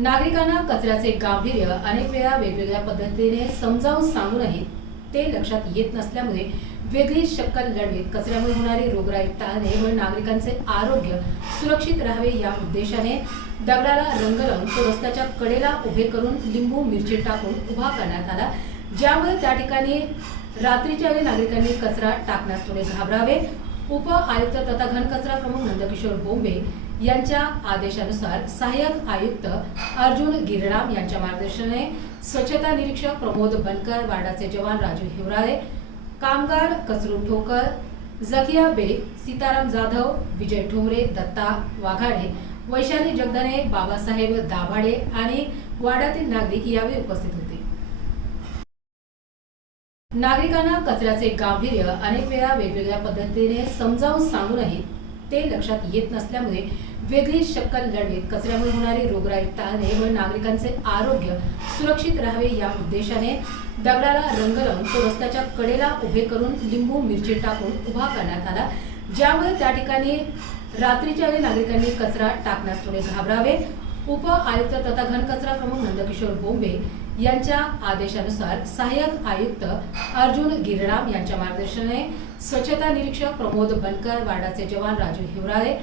नागरिकांना कचऱ्याचे गांभीर्य अनेक वेळा वेगवेगळ्या पद्धतीने समजावून सांगूनही ते लक्षात येत नसल्यामुळे वेगळी शक्कल लढवीत कचऱ्यामुळे होणारी रोगराई टाळणे व नागरिकांचे आरोग्य सुरक्षित राहावे या उद्देशाने दगडाला रंग लावून तो रस्त्याच्या कडेला उभे करून लिंबू मिरची टाकून उभा करण्यात आला, ज्यामुळे त्या ठिकाणी रात्रीच्या वेळी नागरिकांनी कचरा टाकण्यास थोडे घाबरावे। उप आयुक्त तथा घनकचरा प्रमुख नंदकिशोर बोंबे यांच्या आदेशानुसार सहाय्यक आयुक्त अर्जुन गिरणाम यांच्या मार्गदर्शनाने स्वच्छता निरीक्षक प्रमोद बनकर, वार्डाचे जवान राजू हिवराळे, कामगार कचरू ठोकर, झकिया बेग, सीताराम जाधव, विजय ठोंबरे, दत्ता वाघाडे, वैशाली जगदाने, बाबासाहेब दाभाडे आणि वार्डातील नागरिक यावेळी उपस्थित होते। नागरिकांना कचऱ्याचे गांभीर्य अनेक वेळा वेगवेगळ्या पद्धतीने समजावून सांगूनही ते लक्षात येत नसल्यामुळे वेगळी शक्कल लढवीत कचऱ्यामुळे होणारी रोगराई टाळणे व नागरिकांचे आरोग्य सुरक्षित राहावे या उद्देशाने दगडाला रंग लावून तो रस्त्याच्या कडेला उभे करून लिंबू मिरची टाकून उभा करण्यात आला, ज्यामुळे त्या ठिकाणी रात्रीच्या वेळी नागरिकांनी कचरा टाकण्यास थोडे घाबरावे। उप आयुक्त तथा घनकचरा प्रमुख नंदकिशोर बोंबे यांच्या आदेशानुसार सहाय्यक आयुक्त अर्जुन गिरणाम यांच्या मार्गदर्शनाने स्वच्छता निरीक्षक प्रमोद बनकर, वार्डाचे जवान राजू हिवराळे,